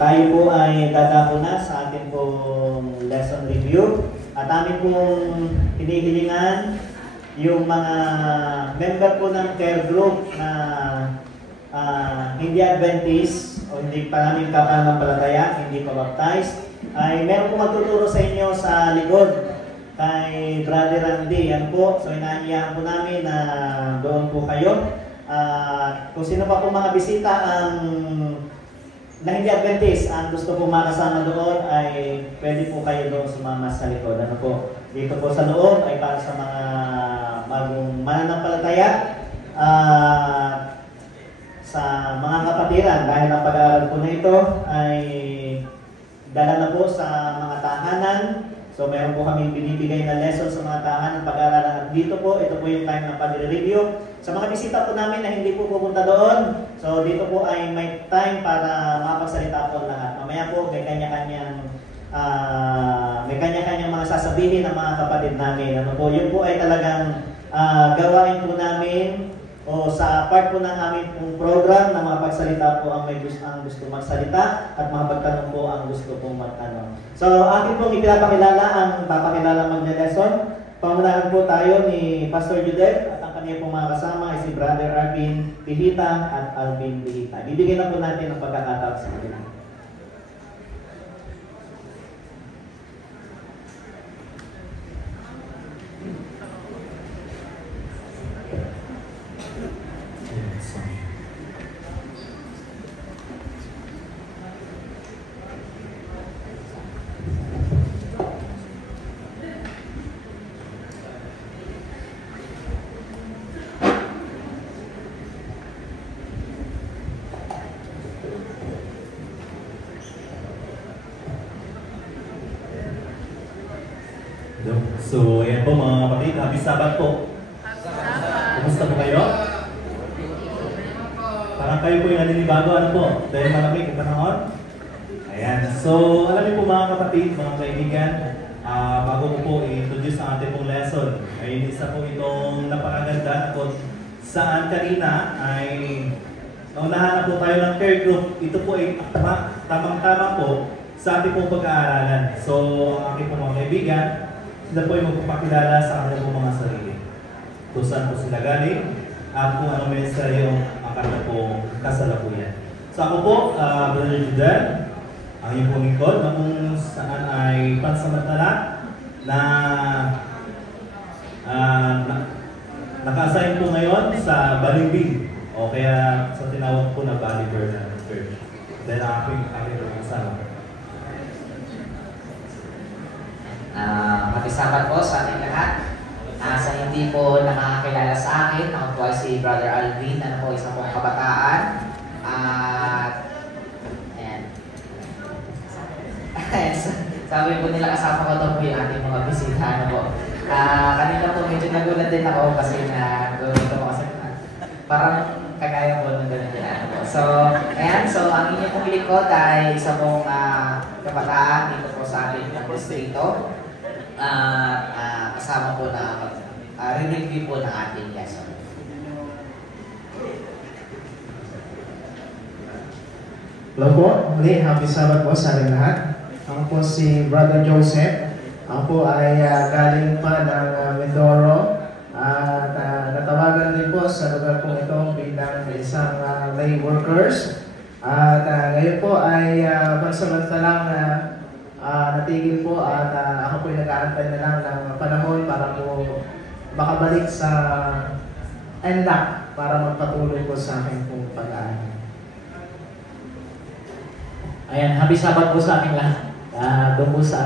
Tayo po ay dadako na sa ating pong lesson review at amin pong hinihilingan yung mga member po ng care group na hindi Adventist o hindi pa namin kapanampalataya, hindi pa baptized, ay meron po magtuturo sa inyo sa likod kay Brother Randy. Yan po, so inaanyahan po namin na doon po kayo. Kung sino pa po mga bisita ang na hindi Adventist, ang gusto po makasama doon ay pwede po kayo doon sumama sa likod. Ano po? Dito po sa loob ay para sa mga bagong mananampalataya sa mga kapatiran. Dahil ang pag-aaral po na ito ay dala na po sa mga tahanan. So meron po kami binibigay na lesson sa mga tahanan, pag-aaralan. At dito po, ito po yung time ng pag-review. Sa mga bisita po namin na hindi po pupunta doon, so dito po ay may time para makapagsalita po lahat. Mamaya po may kanya-kanyang mga sasabihin ng mga kapatid namin. Ano po, yun po ay talagang gawain po namin o sa part po ng aming pong program na makapagsalita po ang gusto magsalita at makapagtanong po ang gusto pong magtanong. So akin pong ipinapakilala ang papakilala magna-lesson. Pangunahan po tayo ni Pastor Judith at ang kanyang pong mga kasama ay si Brother Arvin Bihita at Alvin Bihita. Bibigyan na po natin ang pagkakataon sa kanila. So, ayan po mga kapatid, happy Sabat po. Kumusta po kayo? Parang kayo po yung naninibago, ano po? Dahil malamig ang panahon? Ayan, so alam niyo po mga kapatid, mga kaibigan, bago ko po i-introduce ang ating pong lesson, ay isa po itong napakaganda kung saan kanina ay naunahan na po tayo ng care group. Ito po ay tamang-tama po sa ating pong pag-aaralan. So, ang ating pong mga kaibigan, sila po ay magpapakilala sa kanilang mga sarili. Kung saan po sila galing, at kung ano mensahe yung akala po kasalukuyan. So ako po, Brother Judan, ang iyong pong lingkod, na kung saan ay pansamantala na naka-assign po ngayon sa Balimbing, o kaya sa tinawag po na Valley Vernon Church. Then aking pong kasama. Mag-isapat po sa ating lahat. Sa hindi po nakakakilala sa akin, ako po ay si Brother Alvin, ano po, isa pong kabataan. Sabi po nila kasama ko ito po yung ating mga bisita. Ano po. Kanina po medyo nagulat din ako kasi ito po kasi parang kagaya po ng ganun din. Ano po. So, ayan, so ang inyong pong likod ay isa pong kabataan dito po sa ating distrito. Kasama po na re-review po ng ating lesson. Hello po, muli, happy Sabbath po sa ating lahat. Ako po si Brother Joseph. Ako po ay galing pa ng Mindoro at natawagan din po sa lugar po ito bilang isang lay workers. At ngayon po ay pansamantalang natigil po at ako po ay nag-aantay na lang ng panahon para po makabalik sa NDAC para magpatuloy po sa aking pong pag-aaral. Ayan, happy Sabbath po sa aking lahat. Doon po sa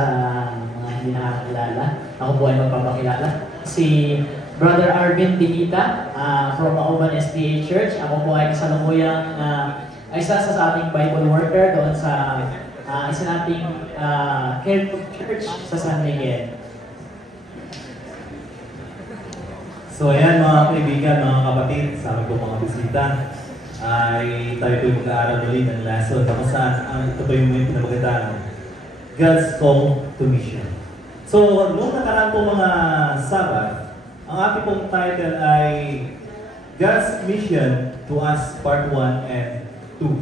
mga hindi nakakilala, ako po ay magpapakilala. Si Brother Arvin Bihita from Mauban SDA Church. Ako po ay kasalukuyang isa sa ating Bible worker doon sa isa nating care church sa San Miguel. So ayan mga kaibigan, mga kapatid, sa amin po mga bisita, ay tayo po mag-aaral ulit ng lesson kung saan ito po yung pinabagatan, God's Call to Mission. So noong nakaraan po mga Sabat, ang ating pong title ay God's Mission to Us Part 1 and 2.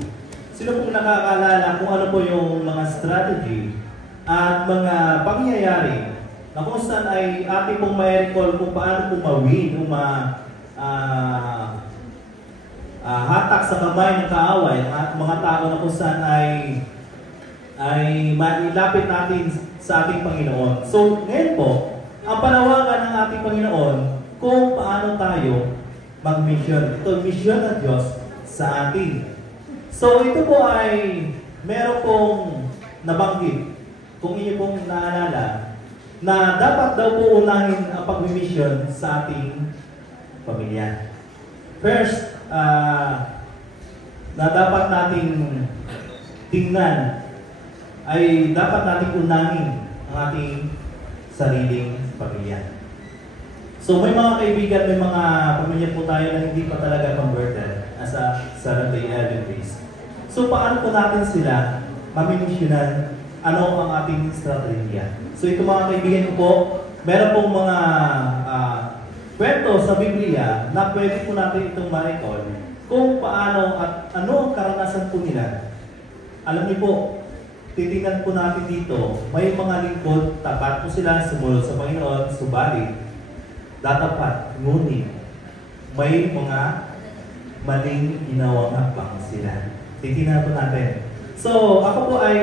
Sino pong nakakaalala kung ano po yung mga strategy at mga pangyayari na kung saan ay ating pong ma-recall kung paano pumawin o hatak sa kamay ng kaaway at mga tao na kung saan ay mailapit natin sa ating Panginoon. So, ngayon po, ang panawagan ng ating Panginoon kung paano tayo mag-mission. Ito, mission ng Diyos sa atin. So, ito po ay meron pong nabanggit, kung inyo pong naalala, na dapat daw po unahin ang pag-mission sa ating pamilya. First, na dapat nating tingnan ay dapat nating unahin ang ating sariling pamilya. So may mga kaibigan, may mga pamilya po tayo na hindi pa talaga converted as a Seventh-day Adventist. So paano po natin sila mamimisyonan? Ano ang ating strategiya? So ito mga kaibigan ko po, meron pong mga kwento sa Biblia na pwede po natin itong ma-recall kung paano at ano ang karanasan po nila. Alam niyo po, titingnan po natin dito, may mga lingkod, tapat po sila, sumunod sa Panginoon, subalit, datapat, ngunit, may mga maling ginawang hakbang sila. Titingnan po natin. So, ako po ay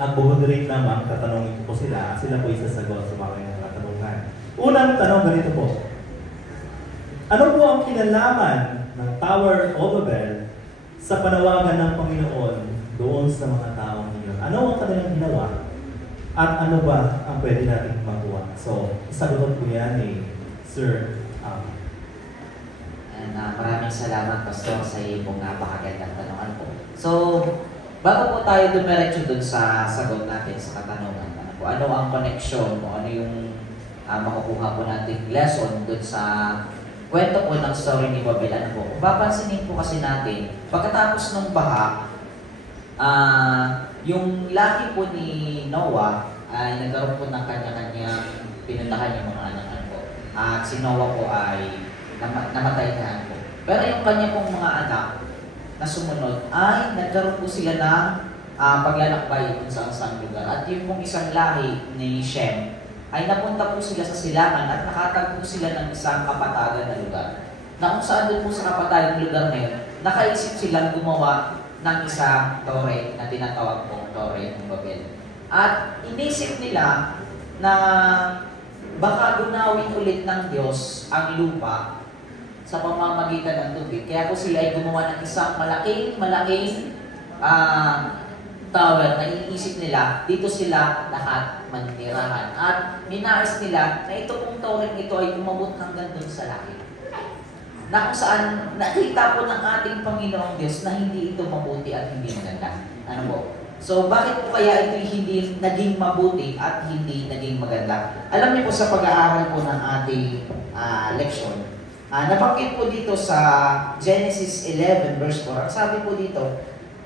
nag-moderate naman, tatanungin ko po sila, sila po isasagot sa mga katanungan. Unang tanong, ganito po. Ano po ang kinalaman ng Tower of Babel sa panawagan ng Panginoon doon sa mga taong iyon? Ano ang kanilang ginawa? At ano ba ang pwede natin magawa? So, isagutin po yan ni Sir And maraming salamat, Pastor, sa iyong napakagandang tanungan po. So, bago po tayo dumiretso dun sa sagot natin sa katanungan, ano ang connection mo, ano yung makukuha po natin lesson dun sa kwento po ng story ni Babel. Ano po, kung papansinin po kasi natin, pagkatapos ng baha, yung lahi po ni Noah ay nagkaroon po ng kanya-kanyang pinuntahan yung mga anak po. At si Noah po ay namatay na po. Pero yung kanya pong mga anak na sumunod ay nagkaroon po sila ng paglalakbay kung saan lugar. At yung pong isang lahi ni Shem ay napunta po sila sa silangan at nakatagpo sila ng isang kapatagan na lugar. Na kung saan doon po sa kapatagan lugar na yun, nakaisip silang gumawa ng isang tore na tinatawag pong tore ng Babel. At inisip nila na baka gunawin ulit ng Diyos ang lupa sa pamamagitan ng tubig. Kaya po sila ay gumawa ng isang malaking tower na iniisip nila, dito sila lahat manirahan. At minais nila na ito pong tower ito ay umabot hanggang doon sa langit. Na kung saan nakita po ng ating Panginoong Diyos na hindi ito mabuti at hindi maganda. Ano po? So, bakit po kaya ito hindi naging mabuti at hindi naging maganda? Alam niyo po sa pag-aaral po ng ating leksyon, nabanggit po dito sa Genesis 11 verse 4, ang sabi po dito,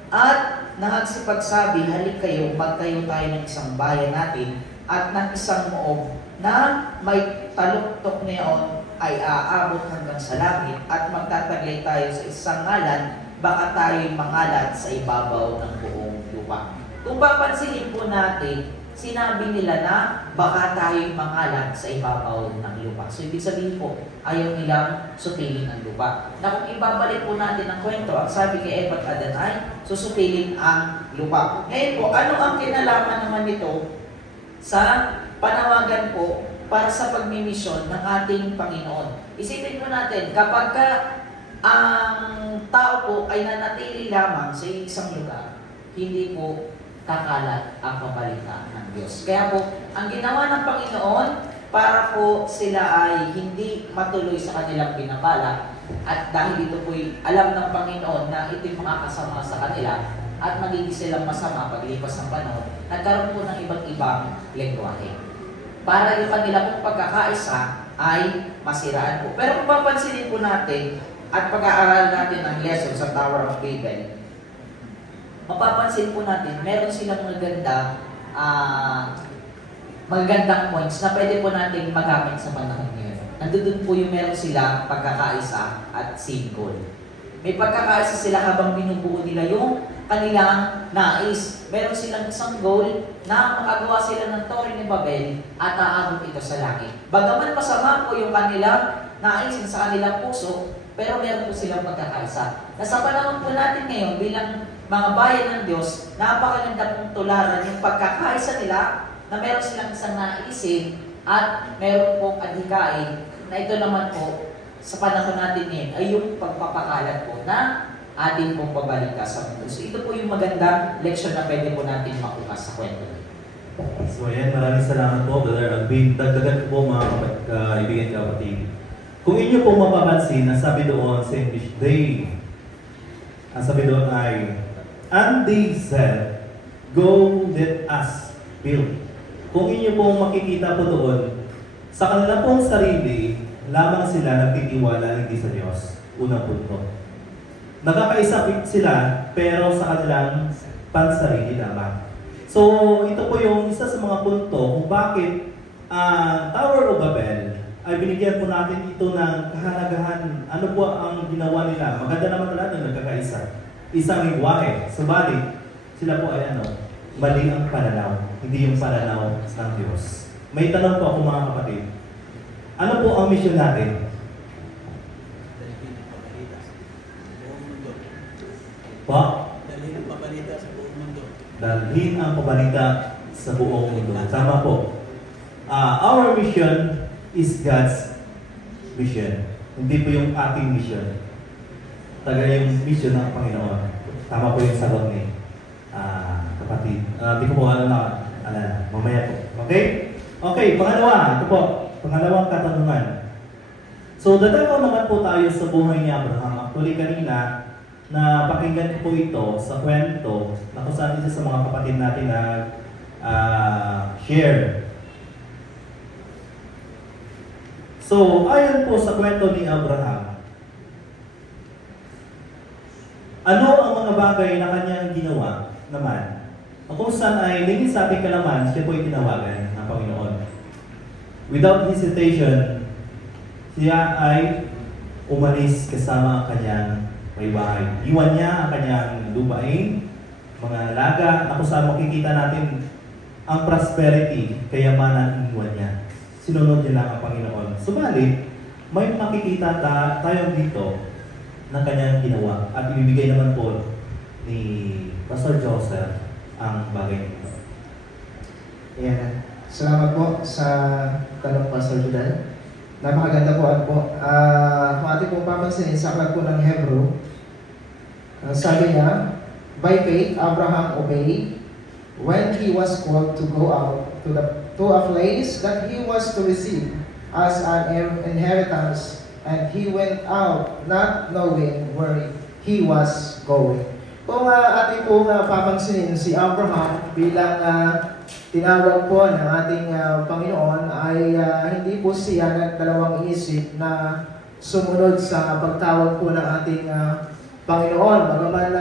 at nagsipagsabi, halik kayo, magtayo tayo ng isang bayan natin at ng isang moob na may taluktok niyon ay aabot hanggang sa langit at magtataglay tayo sa isang ngalan, baka tayo'y mangalat sa ibabaw ng buong lupa. Kung papansinin po natin, sinabi nila na baka tayo'y mangalat sa ibabaw ng lupa. So, ibig sabihin po, ayaw nilang supilin ang lupa. Na kung ibabalik po natin ang kwento, ang sabi kay Eva at Adan ay susupilin ang lupa. Ngayon po, ano ang kinalaman naman nito sa panawagan po para sa pagmimisyon ng ating Panginoon? Isipin po natin, kapag ang tao po ay nanatili lamang sa isang lugar, hindi po kakalat ang kabalita ng Diyos. Kaya po, ang ginawa ng Panginoon para po sila ay hindi matuloy sa kanilang pinapala at dahil ito po'y alam ng Panginoon na ito'y makakasama sa kanila at magiging silang masama paglipas ng panahon, nagkaroon po ng iba't ibang lengguwahe. Para yung kanila pong pagkakaisa ay masiraan po. Pero kung papansinin po natin at pag-aaral natin ang lesson sa Tower of Babel, mapapansin po natin, meron silang magagandang points na pwede po natin magamit sa panahon ngayon. Nandun po yung meron silang pagkakaisa at same goal. May pagkakaisa sila habang binubuo nila yung kanilang nais. Meron silang isang goal na makagawa sila ng Torre ni Babel at aabot ito sa langit. Bagaman masama po yung kanilang nais sa kanilang puso, pero meron po silang pagkakaisa. Nasa panahon po natin ngayon bilang mga bayan ng Diyos, napakaganda pong tularan yung pagkakaisa nila na meron silang isang naisin at meron pong adhikain na ito naman po sa panahon natin ngayon ay yung pagpapakalat po na ating pong pabalik sa mundo. So ito po yung magandang leksyon na pwede po natin makuha sa kwento. So ayan, maraming salamat po, Brother Alvin. Dagdagan po mga kaibigan kapatid. Kung inyo po mapapansin, nasabi doon sa English, ang sabi doon ay, and they said, go let us build. Kung inyo pong makikita po doon, sa kanila pong sarili, lamang sila nagtitiwala hindi sa Diyos. Unang punto. Nakakaisa sila, pero sa kanilang pansarili lamang. So, ito po yung isa sa mga punto kung bakit Tower of Babel ay binigyan po natin ito ng kahalagahan. Ano po ang ginawa nila? Maganda naman talaga nagkakaisa. Isang lingwahe. Subalit, sila po ay mali ang pananaw. Hindi yung pananaw ng Diyos. May tanong po ako mga kapatid. Ano po ang mission natin? Po? Dalhin ang pabalita sa buong mundo. Dalhin ang pabalita sa buong mundo. Tama po. Our mission is God's mission. Hindi po yung ating mission. Taga yung mission ng Panginoon. Tama po yung sagot ni kapatid. Hindi ko po mamaya po. Okay? Okay, pangalawa. Ito po. Pangalawang katanungan. So, dadalaw naman po tayo sa buhay ni Abraham. Actually, kanina, na pakinggan ko po ito sa kwento na kung saan isa sa mga kapatid natin na share. So, ayon po sa kwento ni Abraham, ano ang mga bagay na kanyang ginawa naman? Kung saan ay lingid sa ating kalaman, siya po ay tinawagan ng Panginoon. Without hesitation, siya ay umalis kasama ang kanyang may bahay. Iwan niya ang kanyang lupain, mga alaga, na kung saan makikita natin ang prosperity, kayamanan iwan niya. Sinunod niya lang ang Panginoon. Subalit, may makikita tayo dito na kanyang ginawa at ibibigay naman po ni Pastor Joseph ang bagay nito. Ayan. Salamat po sa tanong, Pastor Judan. Napakaganda po. Kung ating po papansinin sa aklat po ng Hebrew, sabi niya, by faith, Abraham obeyed when he was called to go out to a place that he was to receive as an inheritance, and he went out not knowing where he was going. Kung ating po papansinin si Abraham bilang tinawag po ng ating Panginoon ay hindi po siya nagdalawang isip na sumunod sa pagtawag po ng ating Panginoon. Bagaman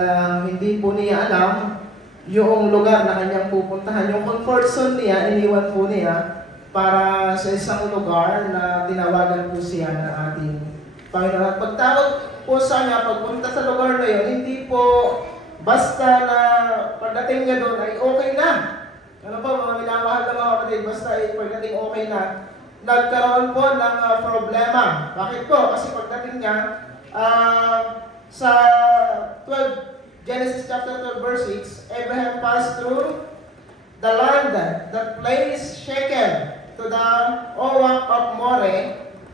hindi po niya alam yung lugar na kanyang pupuntahan. Yung comfort zone niya, iniwan po niya para sa isang lugar na tinawagan po siya ng ating Panginoon. At pagtawag po sa kanya, pagpunta sa lugar na yun, hindi po basta na pagdating niya doon ay okay na. Ano po, mga minamahal na mga kapatid, basta ay pagdating okay na. Nagkaroon po ng problema. Bakit po? Kasi pagdating niya, sa Genesis chapter 12 verse 6, Abraham passed through the land, the place Shechem, to the Owak of More.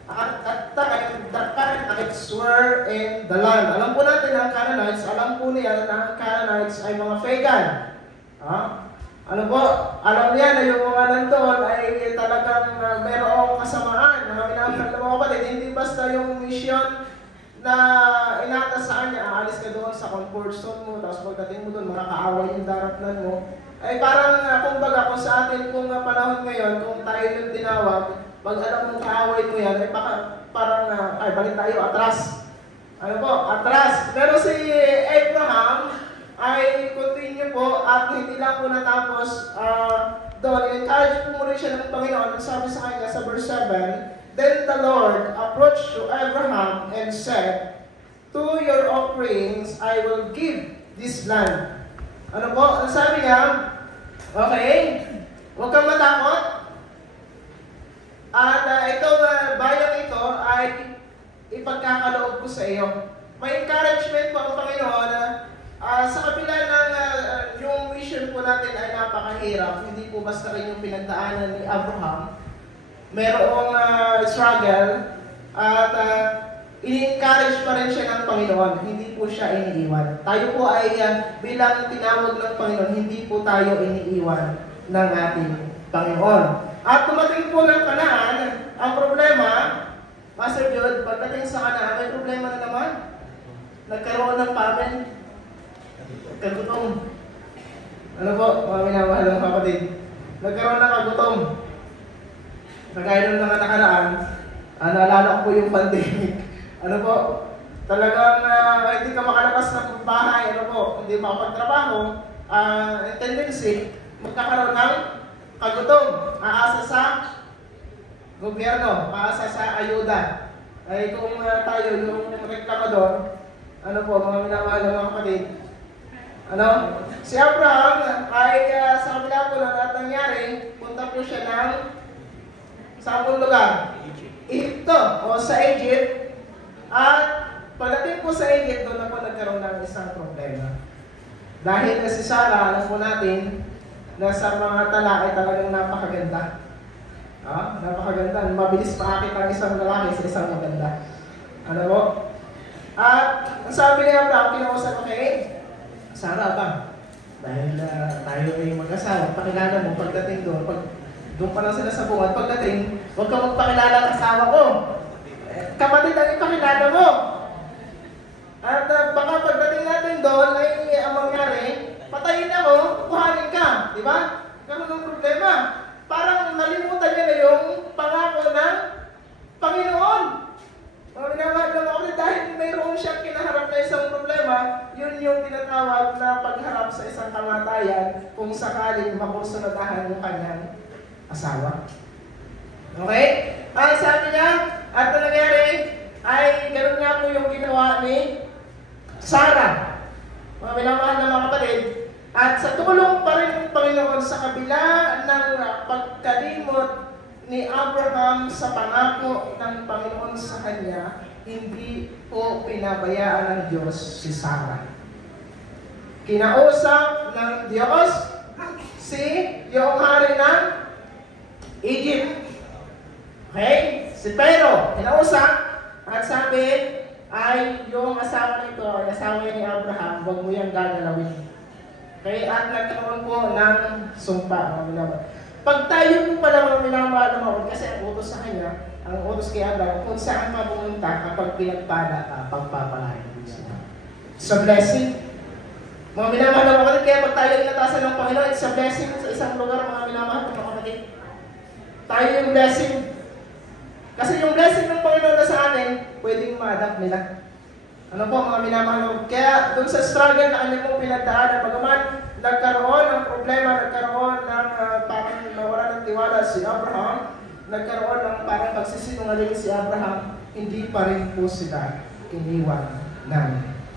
At time, the Canaanites were in the land. Alam po natin ang Canaanites, alam po niya na ang Canaanites ay mga pagan. Ano po, alam niya na yung mga nandoon ay talagang mayroong kasamaan. Mga minamahal na mga kapatid, hindi basta yung mission na inatas sa kanya, aalis ka doon sa comfort zone mo, tapos pagdating mo doon, makakaaway yung daratnan mo. Ay parang, kumbaga, kung sa atin, kung panahon ngayon, kung tayo yung tinawag, pag alam mong kaaway mo yan, ay parang, balik tayo, atras. Ano po, atras. Pero si Abraham ay continue po at hindi lang po natapos doon. Encourage po muli siya ng Panginoon. Sabi sa kanya sa verse 7, then the Lord approached to Abraham and said, to your offerings, I will give this land. Ano po? Ang sabi niya, okay, huwag kang matakot. At itong bayang ito ay ipagkakaloob ko sa iyo. May encouragement po ang Panginoon sa kabila ng yung mission po natin ay napakahirap. Hindi po basta rin yung pinagdaanan ni Abraham. Merong struggle at ini-encourage pa rin siya ng Panginoon. Hindi po siya iniiwan. Tayo po ay bilang tinawag ng Panginoon, hindi po tayo iniiwan ng ating Panginoon. At tumating po ng Kanaan, ang problema, Master Jude, pagdating sa Kanaan, may problema na naman. Nagkaroon ng famine. Kagutom. Ano po, mga minamahal ng kapatid? Nagkaroon ng kagutom. Kagaya nung mga nakaraan, naalala ko po yung pandemic. Ano po, talagang hindi ka makalabas ng bahay, ano po, hindi makapagtrabaho, tendency, magkakaroon ng kagutom, aasa sa gobyerno, aasa sa ayuda. Ay kung tayo yung reklamador, ano po, mga minamahal ng mga kapatid, ano, si Abraham ay sa kabila po ng at nangyari, punta po siya ng sampung lugar. Egypto o sa Egypt, at pagdating po sa Egypt, doon na po nagkaroon ng isang problema. Dahil si Sarah, alam po natin, na sa mga tala ay talagang napakaganda. Napakaganda. Mabilis paakit ang isang lalaki sa isang maganda. Ano po? At ang sabi ni Abraham, kinausap ko kay Sarah ba? Dahil tayo ay mag-asawa, pakilala mo pagdating doon. Doon pa lang sila sa bungan. Pagdating, huwag ka magpakilala ang asawa ko. Kapatid ang ipakilala mo. At baka pagdating natin doon ay ang mangyari, patayin ako, kuhanin ka. Di ba? Ganun ang problema. Parang nalimutan niya na yung pangako ng Panginoon. Minamahal lang ako dahil mayroon siyang kinaharap na isang problema, yun yung tinatawag na pagharap sa isang kamatayan kung sakaling makursunadahan yung kanyang asawa. Okay? Ang sabi niya, at ang nangyari ay ganoon nga po yung ginawa ni Sarah. Mga minamahal na mga kapatid, at sa tulong pa rin ng Panginoon sa kabila ng pagkalimot ni Abraham sa pangako ng Panginoon sa kanya, hindi po pinabayaan ng Diyos si Sarah. Kinausap ng Diyos yung hari ng Egypt. Okay? Si Pero, kinausap, at sabi ay yung asawa nito, ay asawa ni Abraham, huwag mo yung gagalawin. Okay? At nagkaroon po ng sumpa, mga minamahal. Pag tayo po pala mga minamahal, kasi ang utos sa kanya, ang utos kay Abraham, kung saan ka pumunta kapag pinagpala ka, pagpapalain mo siya. It's a blessing. Mga minamahal na kapatid, kaya pag tayo inatasan ng Panginoon, it's a blessing sa isang lugar, mga minamahal na kapatid. Tayo yung blessing. Kasi yung blessing ng Panginoon na sa atin, pwedeng ma-adapt nila. Ano po mga minamahal? Kaya dun sa struggle na kanya mong pinagdaanan, bagaman nagkaroon ng problema, nagkaroon ng parang nawala ng tiwala si Abraham, nagkaroon ng parang pagsisinungaling si Abraham, hindi pa rin po sila iniwan ng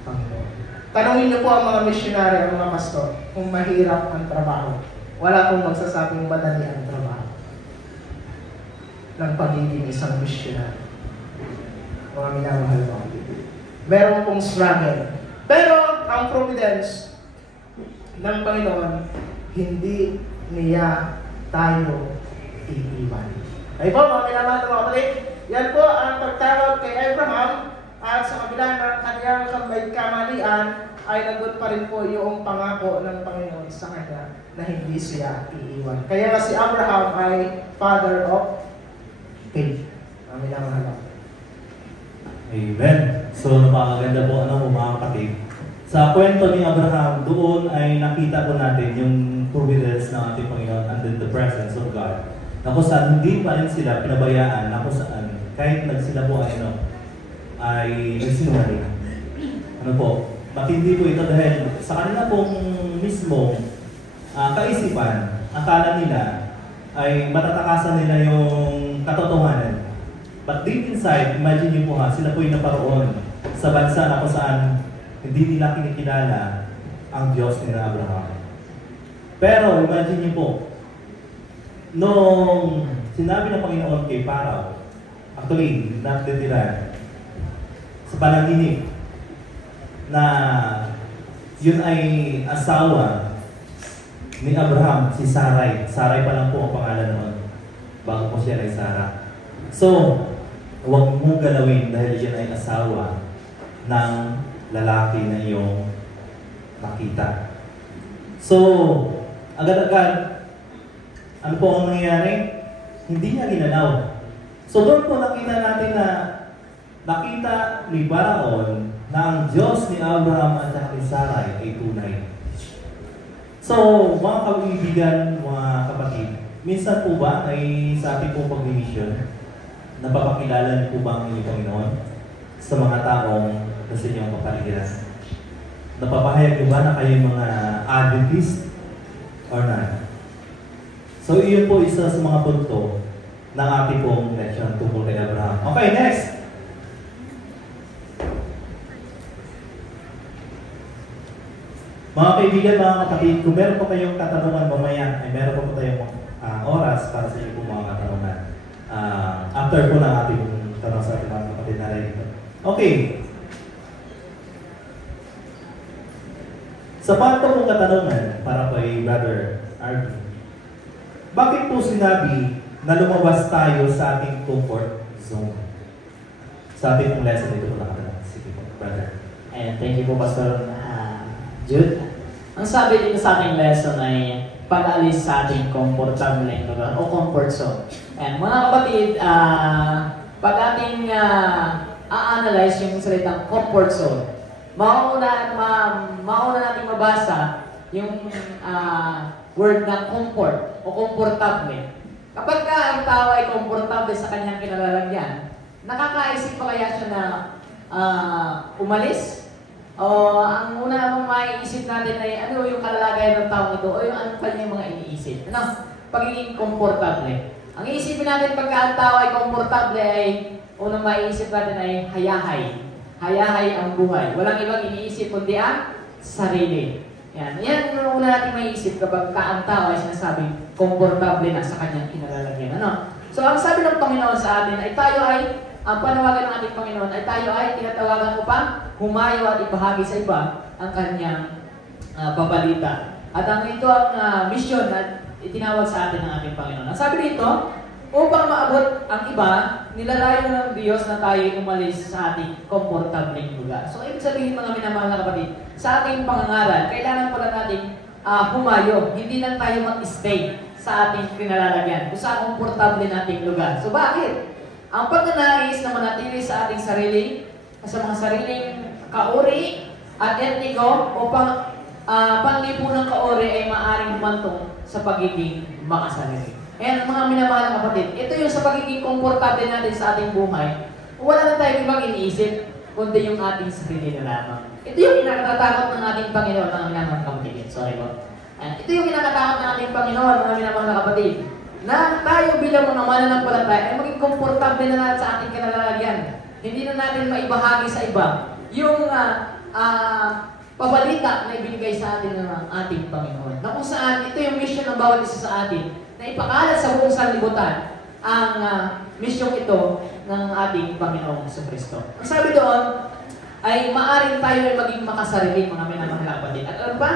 Panginoon. Tanungin niyo po ang mga missionary, ang mga pastor, kung mahirap ang trabaho. Wala pong magsasabing madali ang trabaho ng pagiging isang missionary. Mga minamahal mo. Meron pong struggle. Pero ang providence ng Panginoon, hindi niya tayo iiwan. Ay po, mga minamahal na mga kapatid, yan po ang pagtawag kay Abraham, at sa kabila ng kanyang kamalian, ay nandun pa rin po yung pangako ng Panginoon sa kanya na hindi siya iiwan. Kaya nga si Abraham ay father of faith. Mga minamahal na. Amen. So, napakaganda po mga kapatid. Sa kwento ni Abraham, doon ay nakita po natin yung providence ng ating Panginoon and then the presence of God. Na kung saan hindi pa rin sila pinabayaan, na kung saan kahit sila po ay nagsinungaling. Ano po? Matindi po ito dahil sa kanila pong mismong kaisipan, akala nila ay matatakasan nila yung katotohanan. But deep inside, imagine niyo po sila po yung naparoon sa bansa na kung saan hindi nila kinikilala ang Diyos ni Abraham. Pero imagine niyo po, nung sinabi ng Panginoon kay Pharaoh, actually, nagtitiran sa panaginip na yun ay asawa ni Abraham, si Sarai. Sarai pa lang po ang pangalan noon, bago po siya ay Sarah. So, huwag mong galawin dahil yan ay asawa ng lalaki na iyong nakita. So, agad-agad, ano po ang nangyayari? Hindi niya ginalaw. So doon po nakita natin na nakita ni Pharaon na ang Diyos ni Abraham at saka ni Sarai ay tunay. So, mga kaibigan, mga kapatid, minsan po ba ay sa ating pong pag-mission, napapakilala niyo po ba ang inyong Panginoon sa mga taong nasa inyong kapaligiran? Napapahayag niyo ba na kayo mga Adventist or not? So, iyon po isa sa mga punto ng ating pong leksyon tungkol kay Abraham. Okay, next! Mga kaibigan, mga kapatid, kung meron po kayong katanungan mamaya, ay meron po tayong oras para sa inyo po mga katanungan. After po ng ating tanong sa ating mga kapatid na rin. Okay. Sa panto pong katanungan, para kay Brother Arvin, bakit po sinabi na lumabas tayo sa ating comfort zone? Sa ating pong lesson dito po nakatanong. Sige po, Brother. And thank you po, Pastor Jude. Ang sabi dito sa ating lesson ay pag-alis sa ating comfortable lugar o comfort zone. And mga kapatid, pag ating a-analyze yung salitang comfort zone, mauna natin mabasa yung word na comfort o komportable. Kapag ang tao ay komportable sa kanyang kinalalagyan, nakakaisip pa kaya siya na umalis? O ang una namang maiisip natin ay ano yung kalalagayan ng taong ito o yung ano kanyang mga iniisip. Ano? Pagiging komportable. Ang iisipin natin pagka ang tao ay komportable ay unang maiisip natin ay hayahay. Hayahay ang buhay. Walang ibang iniisip kundi ang sarili. Yan yung una natin maiisip kapag ang tao ay sinasabing komportable na sa kanyang kinalalagyan. Ano? So ang sabi ng Panginoon sa atin ay tayo ay ang panawagan ng ating Panginoon ay tayo ay tinatawagan upang humayo at ibahagi sa iba ang kanyang pabalita. At ito ang mission na itinawag sa atin ng ating Panginoon. Ang sabi dito, upang maabot ang iba, nilalayo ng Diyos na tayo umalis sa ating komportableng lugar. So, ibig sabihin mga minamahal na kapatid, sa ating pangangaral, kailangan pala natin humayo. Hindi lang tayo mag-stay sa ating kinalalagyan, kung sa komportable nating lugar. So, bakit? Ang pagnanais na manatili sa ating sarili, sa mga sariling kauri at etniko o panlipunang kauri ay maaaring humantong sa pagiging makasarili. Ayan, mga minamahal na kapatid, ito yung sa pagiging komportable natin sa ating buhay, wala na tayong ibang iniisip, kundi yung ating sarili na lamang. Ito yung kinakatakot ng ating Panginoon, mga minamahal na kapatid. Sorry po. Ito yung kinakatakot ng ating Panginoon, mga minamahal na kapatid, na tayo bilang mga mananampalataya ay maging komportable na natin sa ating kinalalagyan. Hindi na natin maibahagi sa iba yung pabalita na ibinigay sa atin ng ating Panginoon. Na kung saan, ito yung mission ng bawat isa sa atin, na ipakalat sa buong sanlibutan ang mission ito ng ating Panginoong Jesucristo. Ang sabi doon, ay maaring tayo ay maging makasarili, mga minamahal na kapatid. At ano ba?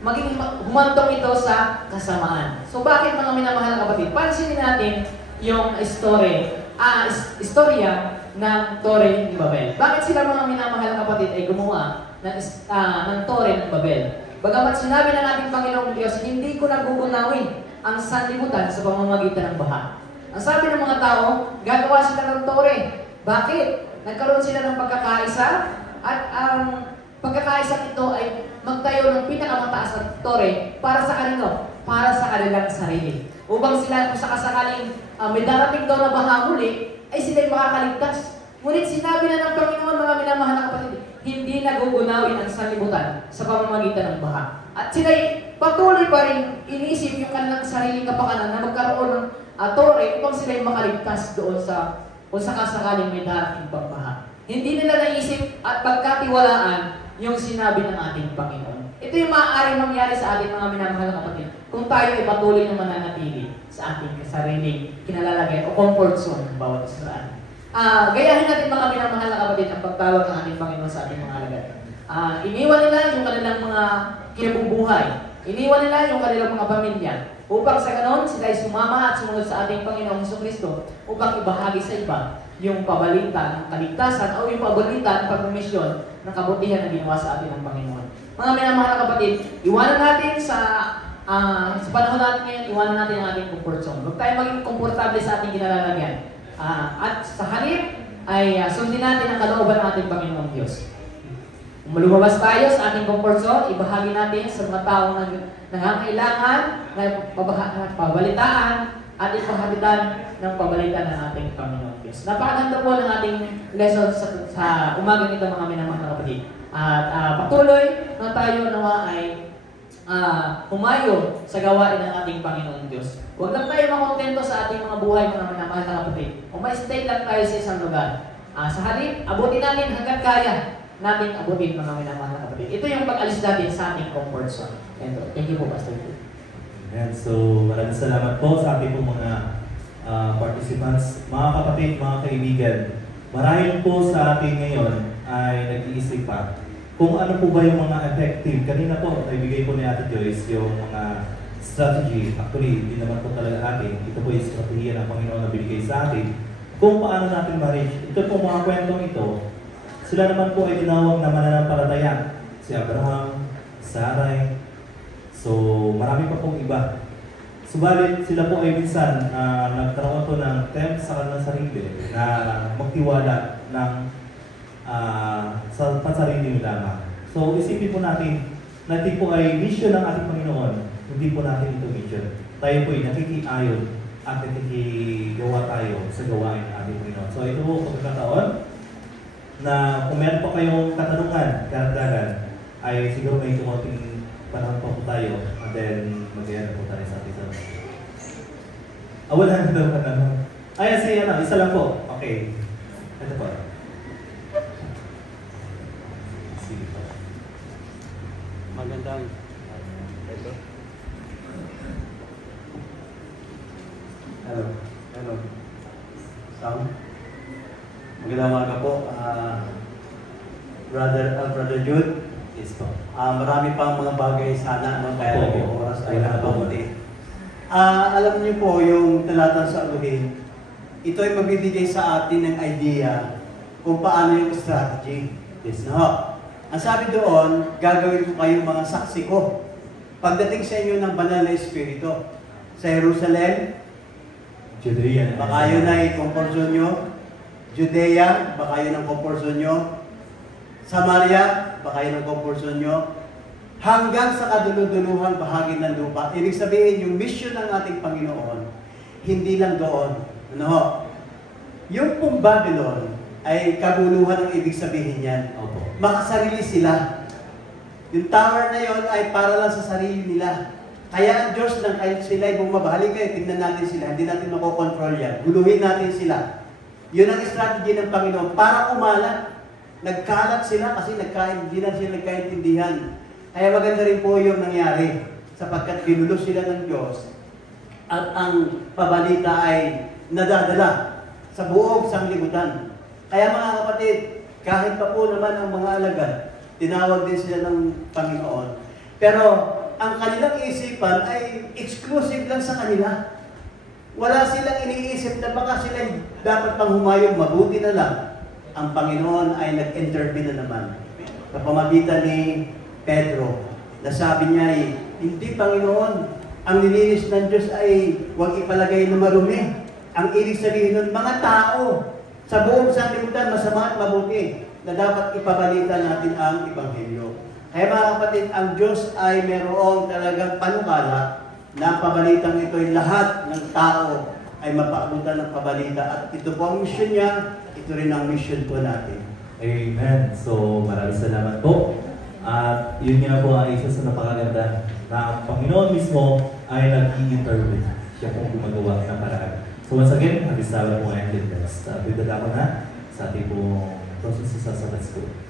Maging humantong ito sa kasamaan. So bakit mga minamahal na kapatid? Pansinin natin yung istorya ng Tore ni Babel. Bakit sila mga minamahal na kapatid ay gumawa ng Tore ng Babel? Bagamat sinabi ng ating Panginoong Diyos, hindi ko nagugunawin ang sanlibutan sa pamamagitan ng baha. Ang sabi ng mga tao, gagawa sila ng Tore. Bakit? Nagkaroon sila ng pagkakaisa at ang pagkakaisa ito ay magtayo ng pinakamataas na tore para sa kanino? Para sa kanilang sarili. Upang sila kung sakasakaling may darating daw na baha muli, ay sila'y makakaligtas. Ngunit sinabi na ng Panginoon, mga minamahal na kapatid, hindi nagugunawin ang sanlibutan sa pamamagitan ng baha. At sila'y patuloy pa rin inisip yung kanilang sariling kapakanan na magkaroon ng tore upang sila'y makaligtas doon sa kung sakasakaling may darating pagbaha. Hindi nila naisip at pagkatiwalaan yung sinabi ng ating Panginoon. Ito yung maaaring mangyari sa ating mga minamahal na kapatid kung tayo ay patuloy na mananatili sa ating sariling kinalalagay o comfort zone ng bawat Israel. Gayahin natin mga minamahal na kapatid ang pagtawag ng ating Panginoon sa ating mga alagad. Iniwan nila yung kanilang mga kinabubuhay. Iniwan nila yung kanilang mga pamilya. Upang sa ganon, sila ay sumama at sumunod sa ating Panginoong Jesucristo upang ibahagi sa iba yung pabalita ng kaligtasan o yung pabalita ng pagmisyon ng kabutihan na ginawa sa atin ng Panginoon. Mga minamahal na kapatid, iwanan natin sa panahon natin ngayon, iwanan natin ang ating comfort zone. Huwag tayo maging komportable sa ating kinalalagyan. At sa halip ay sundin natin ang kalooban ng ating Panginoong Diyos. Kung lumabas tayo sa ating comfort zone, ibahagi natin sa mga taong nangangailangan na pabalitaan at ipahalitan ng pabalitan ng ating Panginoong Diyos. Napakaganda po ng ating lesson sa umagang ito mga minamahal na kapatid. At patuloy na tayo nawa ay humayo sa gawain ng ating Panginoong Diyos. Huwag lang tayo makontento sa ating mga buhay mga minamahal na kapatid. Umay-stay lang tayo sa isang lugar. Sa halip, abutin natin hanggang kaya natin abutin mga minamahal na kapatid. Ito yung pag-alis natin sa ating comfort zone. Thank you po, Pastor. Ayan, so maraming salamat po sa ating po mga participants. Mga kapatid, mga kaibigan, marahil po sa atin ngayon ay nag-iisip pa kung ano po ba yung mga effective. Kanina po, naibigay po ni Ate Joyce yung mga strategy. Actually, hindi naman po talaga atin. Ito po yung strategiya ng Panginoon na binigay sa atin. Kung paano natin ma-reach. Ito po mga kwentong ito, sila naman po ay tinawag na mananampalataya. Si Abraham, Sarai. So, marami pa pong iba. Subalit, sila po ay minsan nagkaroon po ng attempt sa kanilang sarili na magtiwala ng sa pansarili lamang. So, isipin po natin na ito po ay mission ng ating Panginoon. Hindi po natin ito mission. Tayo po ay nakikiayon at nakikigawa tayo sa gawain ng ating Panginoon. So, ito po pagkakataon na kung meron po kayong katanungan, karagdagan, ay siguro may tumating panahon po tayo and then mag-iyan po tayo sa ating sarili. Wala na daw ka na. Ay, isa lang po. Okay. Ito po. Sige po. Magandang. Ito. Hello. Hello. Sound? Magandang umaga po. Brother Jude. Yes po. Marami pang mga bagay sana kaya lang yung oras ay nakabuti. Alam niyo po yung talatang sa Aluhin, ito ay magbibigay sa atin ng idea kung paano yung strategy. Yes. No? Ang sabi doon, gagawin ko kayong mga saksi ko pagdating sa inyo ng banal na Espiritu. Sa Jerusalem, Judea. baka yun ay comfort zone nyo. Judea, baka yun ang comfort zone nyo. Samaria, baka yun ang comfort zone nyo. Hanggang sa kaduluduluhang bahagi ng lupa. Ibig sabihin, yung mission ng ating Panginoon, hindi lang doon. Ano? Yung pong Babylon ay kabuluhan ang ibig sabihin yan. Opo. Makasarili sila. Yung tower na yon ay para lang sa sarili nila. Kaya ang Diyos lang, kahit sila ay bumabalik kayo, tignan natin sila, hindi natin makokontrol yan. Guluhin natin sila. Yun ang strategy ng Panginoon para umalat. Nagkalat sila kasi hindi na sila nagkaintindihan. Kaya maganda rin po yung nangyari sapagkat ginulos sila ng Diyos at ang pabalita ay nadadala sa buong sanglibutan. Kaya mga kapatid, kahit pa po naman ang mga alagad, tinawag din sila ng Panginoon. Pero ang kanilang isipan ay exclusive lang sa kanila. Wala silang iniisip na baka sila dapat pang humayong mabuti na lang. Ang Panginoon ay nag-intervene na naman. Sa pamagitan ni Pedro, na sabi niya ay, hindi Panginoon, ang nilinis ng Diyos ay huwag ipalagay na marumi. Ang ibig sabihin nun, mga tao sa buong sanlibutan, masama at mabuti, na dapat ipabalita natin ang Ebanghelyo. Kaya mga kapatid, ang Diyos ay merong talagang panukala na pabalitang ito ay lahat ng tao ay mapaabutan ng pabalita. At ito po ang mission niya, ito rin ang mission po natin. Amen. So, maraming salamat po. At yun nga po ang isa sa napakaganda na ang Panginoon mismo ay nag-i-intervene. Siya pong gumagawa ng paraan. So once again, happy Sabbath po and blessed. Bigdala ko na sa ating pong process sa Sabbath School.